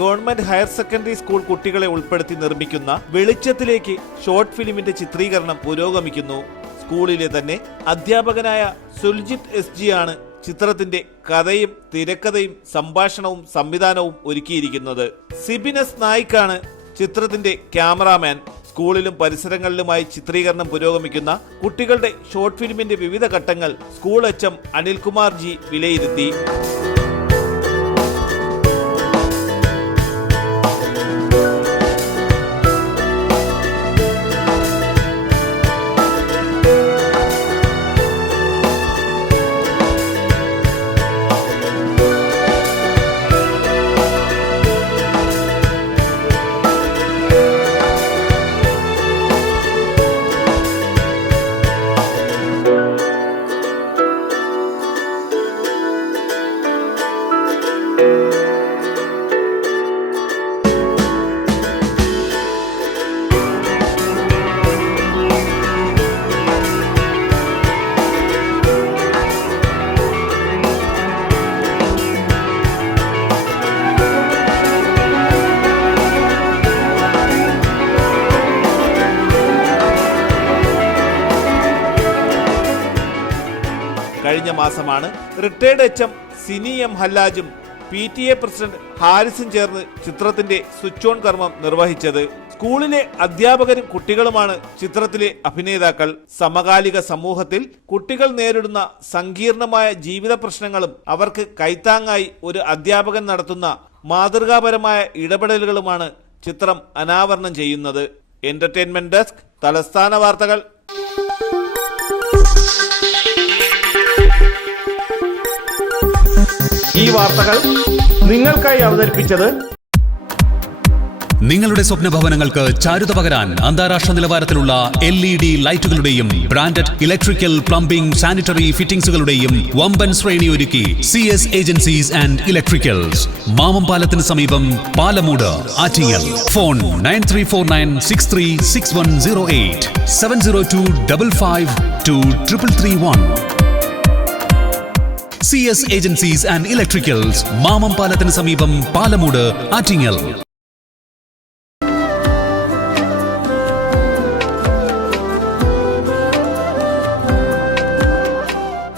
Government higher secondary school കുട്ടികളെ ഉൾപ്പെടുത്തി നിർമ്മിക്കുന്ന വെളിച്ചത്തിലേക്ക് ഷോർട്ട് ഫിലിമിന്റെ ചിത്രീകരണം പുരോഗമിക്കുന്നു. സ്കൂളിലെ തന്നെ അധ്യാപകനായ സുൽജിത് SG ആണ് ചിത്രത്തിന്റെ കഥയും തിരക്കഥയും സംഭാഷണവും സംവിധാനവും ഒരുക്കിയിരിക്കുന്നത്. സിബിനസ് നായിക്കാണ് ചിത്രത്തിന്റെ ക്യാമറാമാൻ. സ്കൂളിലും പരിസരങ്ങളിലുമായി ചിത്രീകരണം പുരോഗമിക്കുന്ന കുട്ടികളുടെ ഷോർട്ട് ഫിലിമിന്റെ വിവിധ ഘട്ടങ്ങൾ സ്കൂൾ HM അനിൽകുമാർ G വിലയിരുത്തി. കഴിഞ്ഞ മാസമാണ് റിട്ടയർഡ് HM സിനി M ഹല്ലാജും PTA പ്രസിഡന്റ് ഹാരിസും ചേർന്ന് ചിത്രത്തിന്റെ സ്വിച്ച് ഓൺ കർമ്മം നിർവഹിച്ചത്. സ്കൂളിലെ അധ്യാപകരും കുട്ടികളുമാണ് ചിത്രത്തിലെ അഭിനേതാക്കൾ. സമകാലിക സമൂഹത്തിൽ കുട്ടികൾ നേരിടുന്ന സങ്കീർണമായ ജീവിത പ്രശ്നങ്ങളും അവർക്ക് കൈത്താങ്ങായി ഒരു അധ്യാപകൻ നടത്തുന്ന മാതൃകാപരമായ ഇടപെടലുകളുമാണ് ചിത്രം അനാവരണം ചെയ്യുന്നത്. എന്റർടൈൻമെന്റ് ഡെസ്ക്, തലസ്ഥാന വാർത്തകൾ. ഈ വാർത്തകൾ നിങ്ങൾക്കായി അവതരിപ്പിച്ചത് നിങ്ങളുടെ സ്വപ്ന ഭവനങ്ങൾക്ക് ചാരുത പകരാൻ അന്താരാഷ്ട്ര നിലവാരത്തിലുള്ള LED ലൈറ്റുകളുടെയും ബ്രാൻഡഡ് ഇലക്ട്രിക്കൽ, പ്ലംബിംഗ്, സാനിറ്ററി ഫിറ്റിംഗ്സുകളുടെയും വമ്പൻ ശ്രേണി ഒരുക്കി CS agencies and electricals. Mamam പാലത്തിന് സമീപം, Palamoodu, Attingal. Phone 9349636108 702552331. CS agencies and electricals, Mamam പാലത്തിന് സമീപം, Palamoodu, Attingal.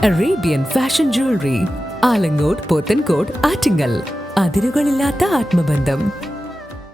Arabian fashion jewellery, Alangode, Pothencode, Attingal. അതിരുകളില്ലാത്ത ആത്മബന്ധം.